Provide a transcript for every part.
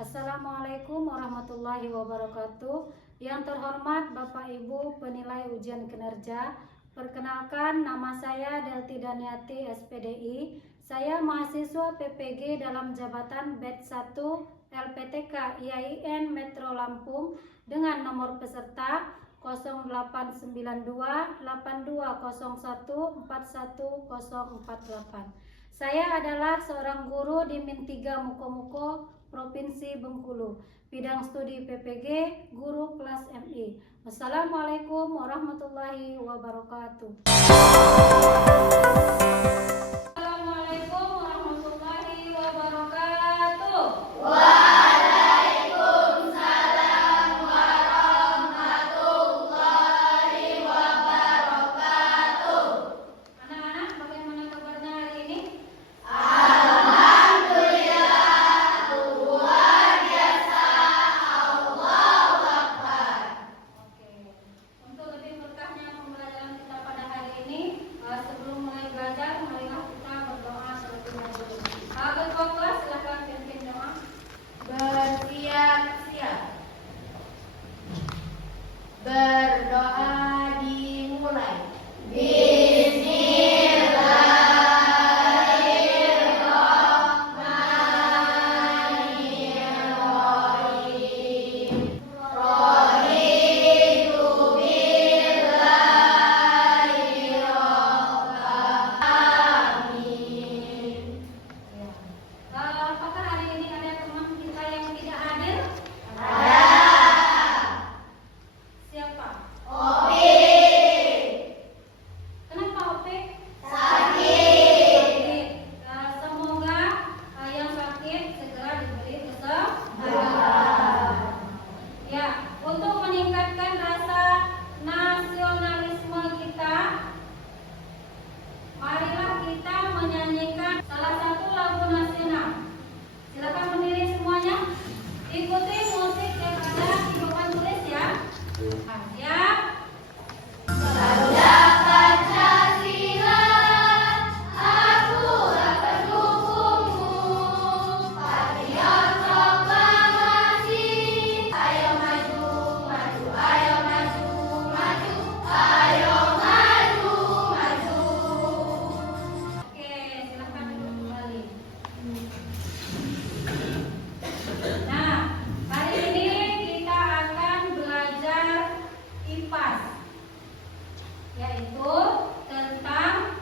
Assalamualaikum warahmatullahi wabarakatuh. Yang terhormat Bapak Ibu penilai ujian kinerja, perkenalkan nama saya Delti Daniati SPDI. Saya mahasiswa PPG dalam jabatan batch 1 LPTK IAIN Metro Lampung dengan nomor peserta 0892 8201 41048. Saya adalah seorang guru di Min 3 Mukomuko, Provinsi Bengkulu, bidang studi PPG, guru kelas MI. Wassalamualaikum warahmatullahi wabarakatuh. Assalamualaikum warahmatullahi wabarakatuh. Waalaikumsalam warahmatullahi wabarakatuh. Anak-anak, bagaimana kabarnya hari ini? Alhamdulillah, luar biasa. Allahu Akbar. Oke. Untuk lebih berkahnya pembelajaran kita pada hari ini, sebelum mulai belajar, marilah kita berdoa terlebih dahulu. Ketua kelas, silakan pimpin doa. Bersiap-siap. Berdoa dimulai. Bismillahirrahmanirrahim. Raditu billahi rabban. Amin. Apakah hari ini ada teman kita yang tidak hadir? Ada. Siapa? Opi. Kenapa Opik? Sakit. Semoga yang sakit segera diberi kesembuhan. Ya, untuk meningkatkan rasa nasionalisme kita, marilah kita menyanyikan salah satu lagu nasional. Silakan berdiri semuanya. Ikuti musik yang ada di papan tulis ya. Siap. Sabda Pancasila, aku akan dukungmu. Patriot proklamasi, ayo maju, maju, ayo maju, maju, ayo maju, maju. Oke, silakan duduk kembali. Nah, hari ini kita akan belajar IPAS, yaitu tentang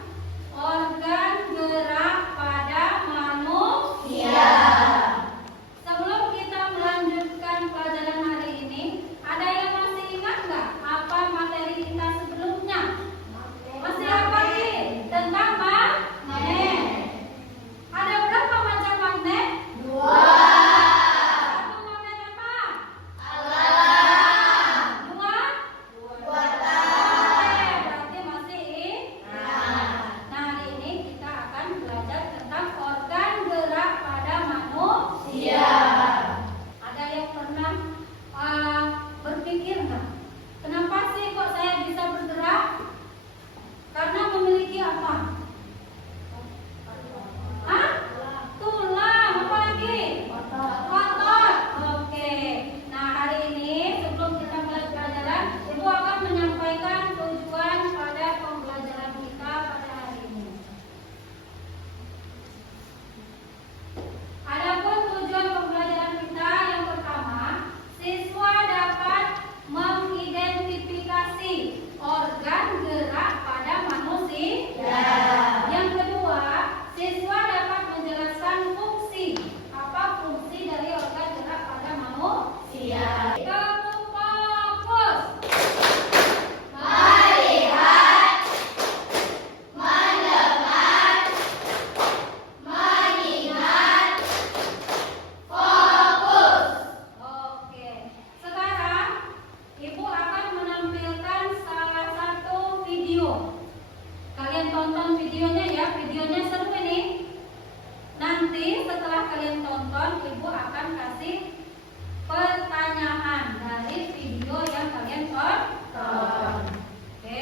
organ gerak pada manusia. Sebelum kita melanjutkan pelajaran hari ini, ada yang masih ingat nggak apa materi kita sebelumnya? Masih apa sih? Tentang magnet. Ada berapa macam magnet? Dua. Satu magnet apa? Alam. Dua? Buatan. Oke, berarti masih Nah. Nah, hari ini kita akan belajar tentang organ gerak pada manusia. Ada yang pernah berpikir nggak? Kenapa sih kok saya bisa bergerak? Karena memiliki apa? Hah? Tulang, apa lagi? Otot. Oke. Nah, hari ini sebelum kita mulai pelajaran, Ibu akan menyampaikan tujuan pada pembelajaran kita pada hari ini. Adapun tujuan pembelajaran kita yang pertama, siswa dapat mengidentifikasi organ gerak pada manusia. Yang kedua, siswa dapat menjelaskan fungsi. Apa fungsi dari organ gerak pada manusia? Kamu fokus. Melihat, mendengar, mengingat, fokus. Oke. Sekarang Ibu akan menampilkan salah satu video. Kalian tonton videonya ya, videonya seru ini. Nanti setelah kalian tonton, Ibu akan kasih pertanyaan dari video yang kalian tonton. Oke.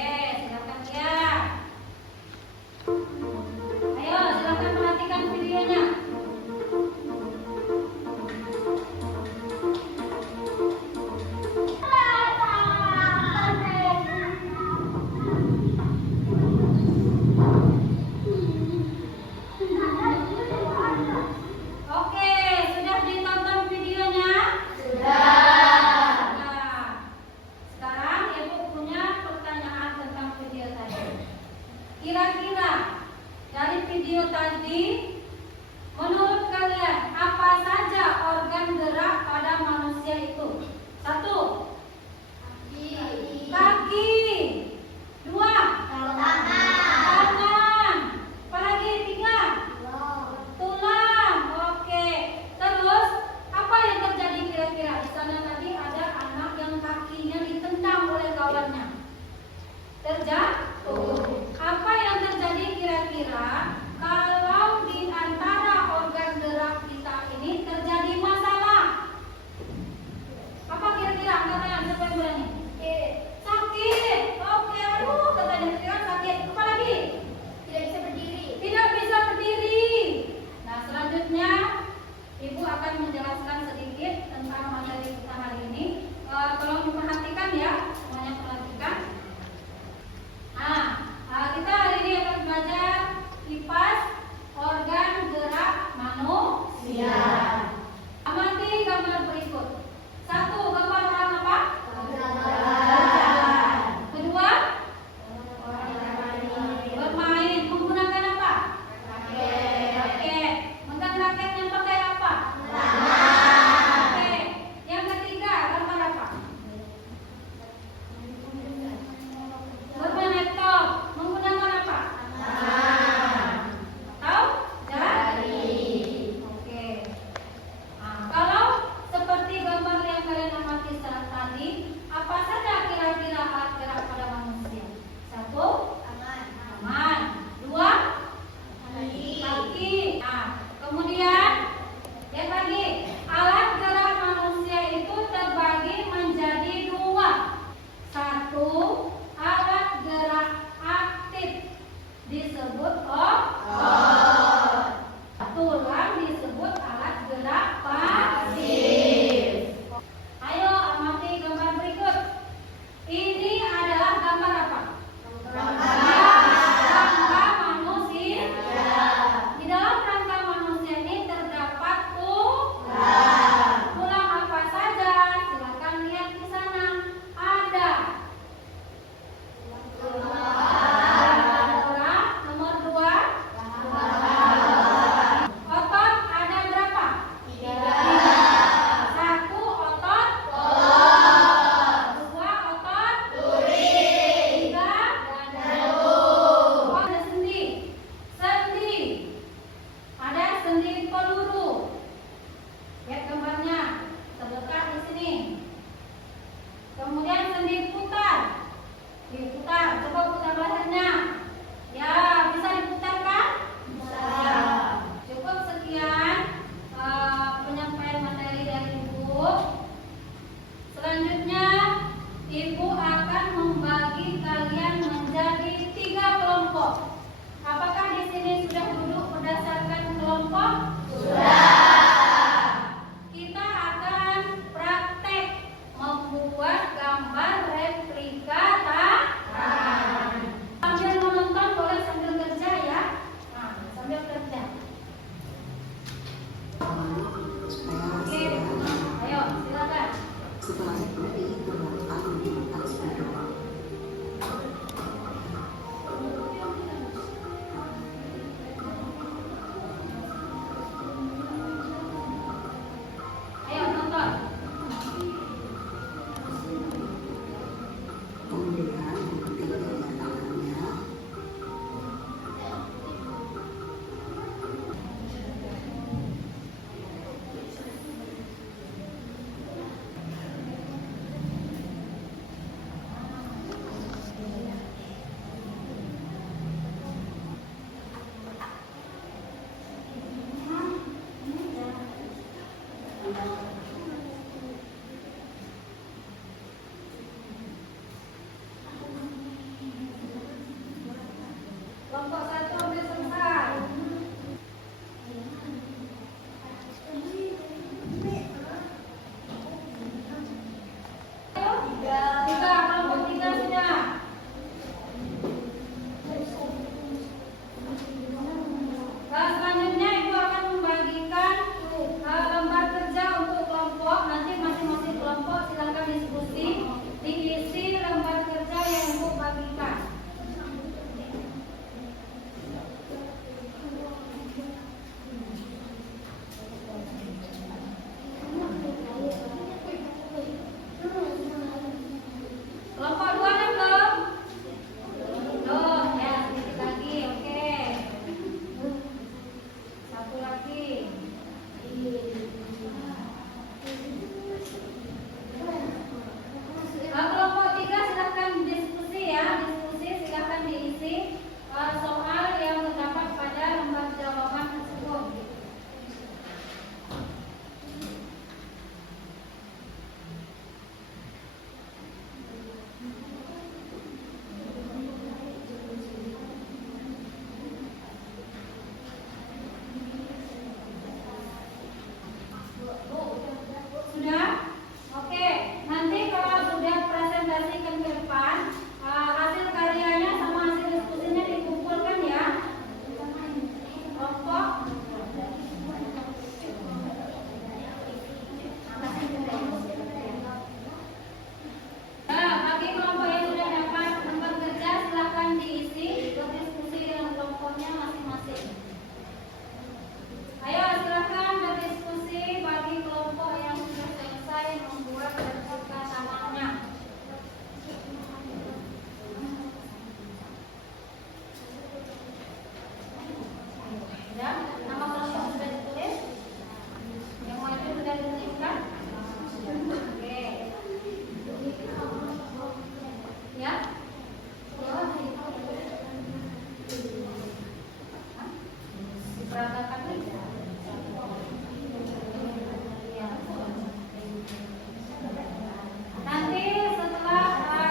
Kelompok 1 hampir selesai. Tiga, kelompok 3 sudah. Selanjutnya Ibu akan membagikan lembar kerja untuk kelompok. Nanti masing-masing kelompok silakan diskusi, diisi lembar kerja yang Ibu bagikan. Kelompok 2 ada belum? Belum, ya sedikit lagi, oke. Satu lagi. Kelompok 3 silakan diskusi ya, silakan diisi soal yang terdapat pada lembar jawaban tersebut. Sudah? Oke. Nanti kalau sudah presentasikan ke depan, hasil karyanya sama hasil diskusinya dikumpulkan ya. Kelompok. Nah, bagi kelompok yang sudah dapat lembar kerja silakan diisi, berdiskusi dengan kelompoknya masing-masing. Ayo silakan berdiskusi bagi kelompok yang sudah selesai membuat sertifikat tanamnya. Ya, nama kelompok sudah ditulis? Yang maju sudah dituliskan? Oke. Ya? Diperagakan nih. Nanti setelah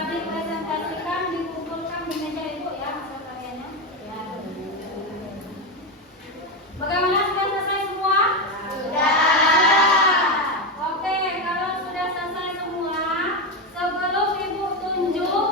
dipresentasikan dikumpulkan di meja Ibu ya hasil karyanya. Ya. Bagaimana, sudah selesai semua? Sudah. Oke, kalau sudah selesai semua, sebelum Ibu tunjuk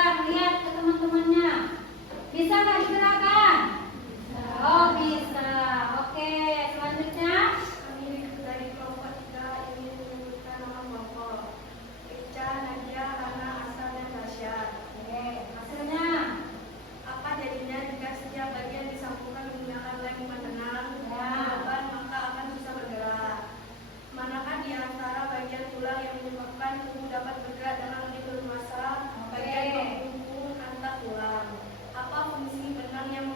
digerakkan, lihat ke teman-temannya. Bisa nggak digerakkan? Oh bisa. Oke, selanjutnya. Kami dari kelompok 3 ingin menyebutkan nama kelompok Ica, Nadia, Hana, Asa, dan Tasya. Oke, hasilnya. Apa jadinya jika setiap bagian disambungkan menggunakan lem penenang Ya. jawaban maka akan bisa bergerak? Manakah di antara bagian tulang yang menyebabkan tubuh dapat bergerak dalam menit massa? Oke. Bagian penghubung antar tulang. Apa fungsi benang yang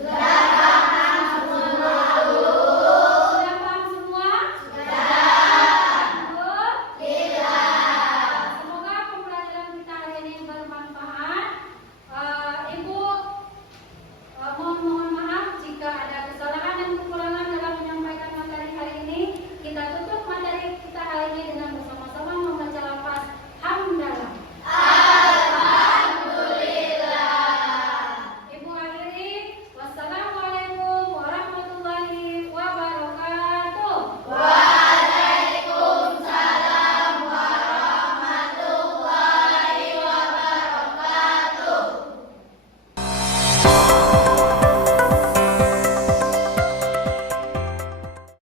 Gelap.